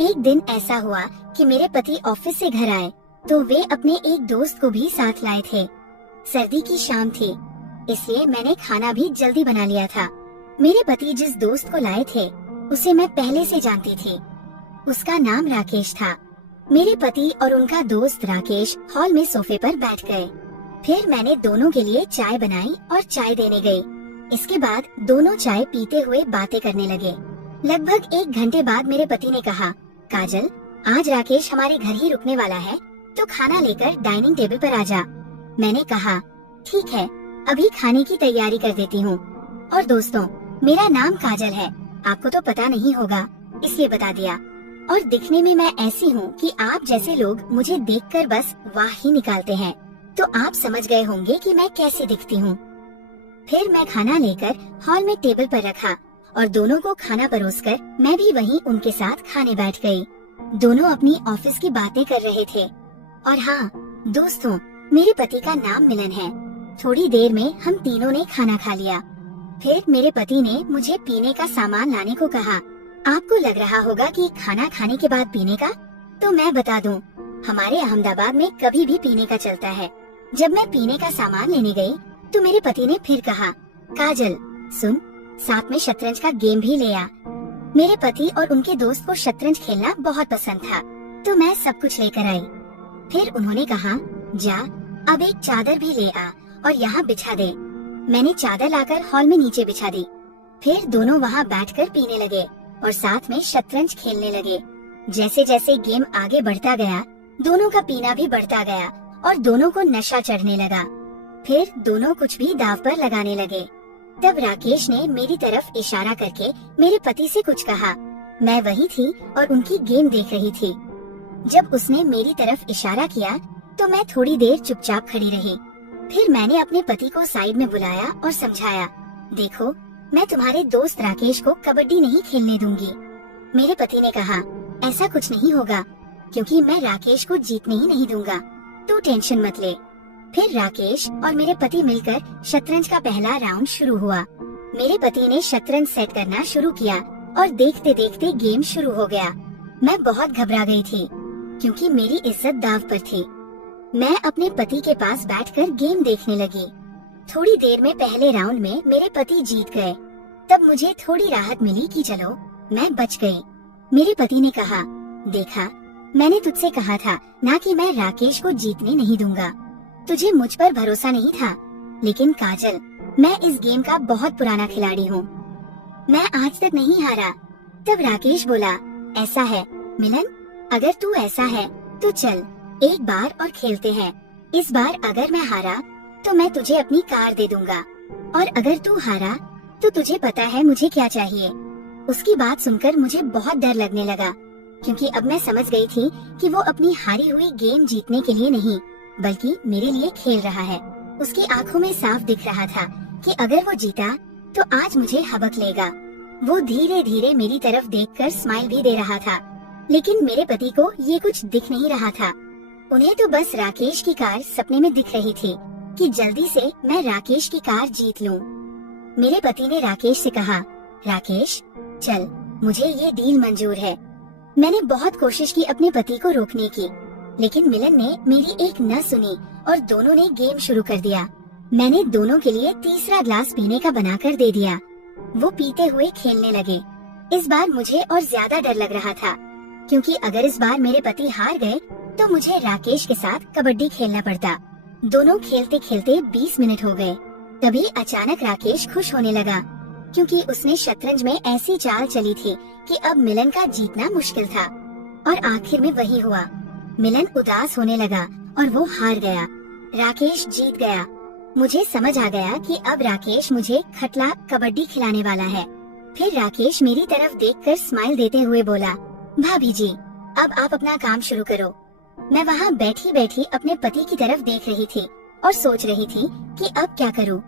एक दिन ऐसा हुआ कि मेरे पति ऑफिस से घर आए तो वे अपने एक दोस्त को भी साथ लाए थे। सर्दी की शाम थी, इसलिए मैंने खाना भी जल्दी बना लिया था। मेरे पति जिस दोस्त को लाए थे उसे मैं पहले से जानती थी। उसका नाम राकेश था। मेरे पति और उनका दोस्त राकेश हॉल में सोफे पर बैठ गए। फिर मैंने दोनों के लिए चाय बनाई और चाय देने गई। इसके बाद दोनों चाय पीते हुए बातें करने लगे। लगभग 1 घंटे बाद मेरे पति ने कहा, काजल, आज राकेश हमारे घर ही रुकने वाला है, तो खाना लेकर डाइनिंग टेबल पर आ जा। मैंने कहा, ठीक है, अभी खाने की तैयारी कर देती हूँ। और दोस्तों, मेरा नाम काजल है, आपको तो पता नहीं होगा, इसलिए बता दिया। और दिखने में मैं ऐसी हूँ कि आप जैसे लोग मुझे देखकर बस वाह ही निकालते हैं, तो आप समझ गए होंगे कि मैं कैसे दिखती हूँ। फिर मैं खाना लेकर हॉल में टेबल पर रखा और दोनों को खाना परोसकर मैं भी वहीं उनके साथ खाने बैठ गई। दोनों अपनी ऑफिस की बातें कर रहे थे। और हाँ दोस्तों, मेरे पति का नाम मिलन है। थोड़ी देर में हम तीनों ने खाना खा लिया। फिर मेरे पति ने मुझे पीने का सामान लाने को कहा। आपको लग रहा होगा कि खाना खाने के बाद पीने का, तो मैं बता दूं, हमारे अहमदाबाद में कभी भी पीने का चलता है। जब मैं पीने का सामान लेने गई तो मेरे पति ने फिर कहा, काजल सुन, साथ में शतरंज का गेम भी ले आ। मेरे पति और उनके दोस्त को शतरंज खेलना बहुत पसंद था, तो मैं सब कुछ लेकर आई। फिर उन्होंने कहा, जा अब एक चादर भी ले आ और यहाँ बिछा दे। मैंने चादर लाकर हॉल में नीचे बिछा दी। फिर दोनों वहाँ बैठकर पीने लगे और साथ में शतरंज खेलने लगे। जैसे जैसे गेम आगे बढ़ता गया, दोनों का पीना भी बढ़ता गया और दोनों को नशा चढ़ने लगा। फिर दोनों कुछ भी दाव पर लगाने लगे। तब राकेश ने मेरी तरफ इशारा करके मेरे पति से कुछ कहा। मैं वही थी और उनकी गेम देख रही थी। जब उसने मेरी तरफ इशारा किया तो मैं थोड़ी देर चुपचाप खड़ी रही। फिर मैंने अपने पति को साइड में बुलाया और समझाया, देखो, मैं तुम्हारे दोस्त राकेश को कबड्डी नहीं खेलने दूंगी। मेरे पति ने कहा, ऐसा कुछ नहीं होगा, क्योंकि मैं राकेश को जीतने ही नहीं दूंगा, तो टेंशन मत ले। फिर राकेश और मेरे पति मिलकर शतरंज का पहला राउंड शुरू हुआ। मेरे पति ने शतरंज सेट करना शुरू किया और देखते देखते गेम शुरू हो गया। मैं बहुत घबरा गई थी, क्योंकि मेरी इज्जत दांव पर थी। मैं अपने पति के पास बैठकर गेम देखने लगी। थोड़ी देर में पहले राउंड में मेरे पति जीत गए। तब मुझे थोड़ी राहत मिली कि चलो, मैं बच गई। मेरे पति ने कहा, देखा, मैंने तुझसे कहा था ना कि मैं राकेश को जीतने नहीं दूंगा। तुझे मुझ पर भरोसा नहीं था, लेकिन काजल, मैं इस गेम का बहुत पुराना खिलाड़ी हूँ। मैं आज तक नहीं हारा। तब राकेश बोला, ऐसा है मिलन, अगर तू ऐसा है तो चल एक बार और खेलते हैं। इस बार अगर मैं हारा तो मैं तुझे अपनी कार दे दूंगा, और अगर तू हारा तो तुझे पता है मुझे क्या चाहिए। उसकी बात सुनकर मुझे बहुत डर लगने लगा, क्योंकि अब मैं समझ गई थी कि वो अपनी हारी हुई गेम जीतने के लिए नहीं, बल्कि मेरे लिए खेल रहा है। उसकी आंखों में साफ दिख रहा था कि अगर वो जीता तो आज मुझे हबक लेगा। वो धीरे धीरे मेरी तरफ देखकर स्माइल भी दे रहा था, लेकिन मेरे पति को ये कुछ दिख नहीं रहा था। उन्हें तो बस राकेश की कार सपने में दिख रही थी कि जल्दी से मैं राकेश की कार जीत लूं। मेरे पति ने राकेश से कहा, राकेश चल, मुझे ये डील मंजूर है। मैंने बहुत कोशिश की अपने पति को रोकने की, लेकिन मिलन ने मेरी एक न सुनी और दोनों ने गेम शुरू कर दिया। मैंने दोनों के लिए तीसरा ग्लास पीने का बनाकर दे दिया। वो पीते हुए खेलने लगे। इस बार मुझे और ज्यादा डर लग रहा था, क्योंकि अगर इस बार मेरे पति हार गए तो मुझे राकेश के साथ कबड्डी खेलना पड़ता। दोनों खेलते खेलते 20 मिनट हो गए। तभी अचानक राकेश खुश होने लगा, क्योंकि उसने शतरंज में ऐसी चाल चली थी कि अब मिलन का जीतना मुश्किल था। और आखिर में वही हुआ। मिलन उदास होने लगा और वो हार गया। राकेश जीत गया। मुझे समझ आ गया कि अब राकेश मुझे खटला कबड्डी खिलाने वाला है। फिर राकेश मेरी तरफ देखकर स्माइल देते हुए बोला, भाभी जी, अब आप अपना काम शुरू करो। मैं वहाँ बैठी बैठी अपने पति की तरफ देख रही थी और सोच रही थी कि अब क्या करूँ।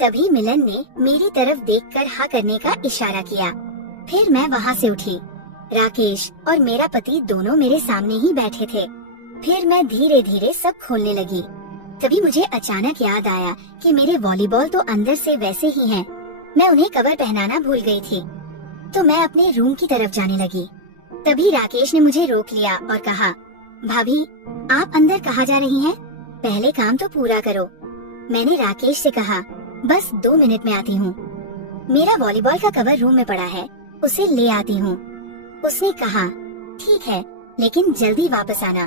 तभी मिलन ने मेरी तरफ देखकर हाँ करने का इशारा किया। फिर मैं वहाँ से उठी। राकेश और मेरा पति दोनों मेरे सामने ही बैठे थे। फिर मैं धीरे धीरे सब खोलने लगी। तभी मुझे अचानक याद आया कि मेरे वॉलीबॉल तो अंदर से वैसे ही हैं। मैं उन्हें कवर पहनाना भूल गई थी, तो मैं अपने रूम की तरफ जाने लगी। तभी राकेश ने मुझे रोक लिया और कहा, भाभी आप अंदर कहाँ जा रही हैं? पहले काम तो पूरा करो। मैंने राकेश से कहा, बस 2 मिनट में आती हूँ। मेरा वॉलीबॉल का कवर रूम में पड़ा है, उसे ले आती हूँ। उसने कहा, ठीक है, लेकिन जल्दी वापस आना।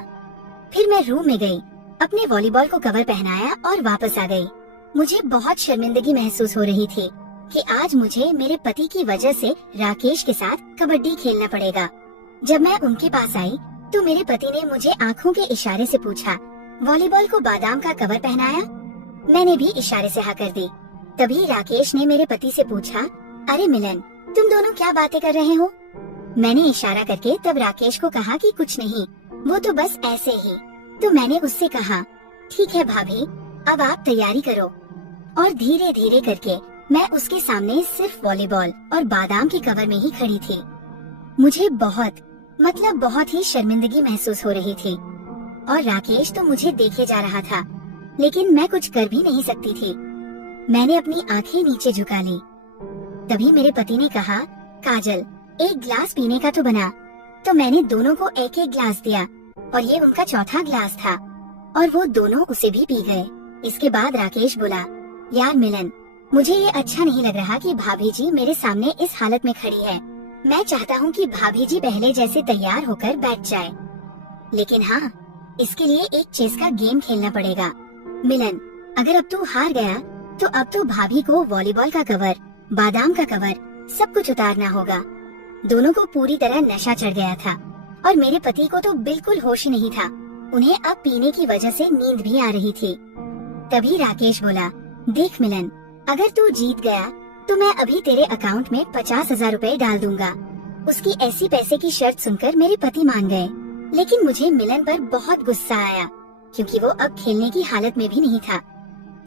फिर मैं रूम में गई, अपने वॉलीबॉल को कवर पहनाया और वापस आ गई। मुझे बहुत शर्मिंदगी महसूस हो रही थी कि आज मुझे मेरे पति की वजह से राकेश के साथ कबड्डी खेलना पड़ेगा। जब मैं उनके पास आई तो मेरे पति ने मुझे आंखों के इशारे से पूछा, वॉलीबॉल को बादाम का कवर पहनाया? मैंने भी इशारे से हाँ कर दी। तभी राकेश ने मेरे पति से पूछा, अरे मिलन, तुम दोनों क्या बातें कर रहे हो? मैंने इशारा करके तब राकेश को कहा कि कुछ नहीं, वो तो बस ऐसे ही। तो मैंने उससे कहा, ठीक है भाभी, अब आप तैयारी करो। और धीरे धीरे करके मैं उसके सामने सिर्फ वॉलीबॉल और बादाम के कवर में ही खड़ी थी। मुझे बहुत ही शर्मिंदगी महसूस हो रही थी और राकेश तो मुझे देखे जा रहा था, लेकिन मैं कुछ कर भी नहीं सकती थी। मैंने अपनी आंखें नीचे झुका ली। तभी मेरे पति ने कहा, काजल, एक ग्लास पीने का तो बना। तो मैंने दोनों को एक एक ग्लास दिया और ये उनका चौथा ग्लास था और वो दोनों उसे भी पी गए। इसके बाद राकेश बोला, यार मिलन, मुझे ये अच्छा नहीं लग रहा कि भाभी जी मेरे सामने इस हालत में खड़ी है। मैं चाहता हूँ कि भाभी जी पहले जैसे तैयार होकर बैठ जाए, लेकिन हाँ, इसके लिए एक चेस का गेम खेलना पड़ेगा। मिलन, अगर अब तू हार गया तो अब तो भाभी को वॉलीबॉल का कवर, बादाम का कवर, सब कुछ उतारना होगा। दोनों को पूरी तरह नशा चढ़ गया था और मेरे पति को तो बिल्कुल होश ही नहीं था। उन्हें अब पीने की वजह से नींद भी आ रही थी। तभी राकेश बोला, देख मिलन, अगर तू जीत गया तो मैं अभी तेरे अकाउंट में 50,000 रुपए डाल दूंगा। उसकी ऐसी पैसे की शर्त सुनकर मेरे पति मान गए, लेकिन मुझे मिलन पर बहुत गुस्सा आया क्योंकि वो अब खेलने की हालत में भी नहीं था।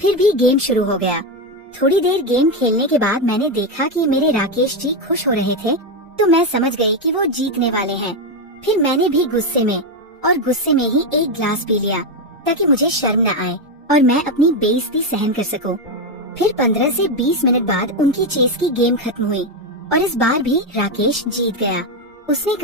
फिर भी गेम शुरू हो गया। थोड़ी देर गेम खेलने के बाद मैंने देखा कि मेरे राकेश जी खुश हो रहे थे, तो मैं समझ गई कि वो जीतने वाले हैं। फिर मैंने भी गुस्से में ही एक ग्लास पी लिया ताकि मुझे शर्म न आए और मैं अपनी बेइज्जती सहन कर सकूं। फिर 15 से 20 मिनट बाद उनकी चेस की गेम खत्म हुई और इस बार भी राकेश जीत गया। उसने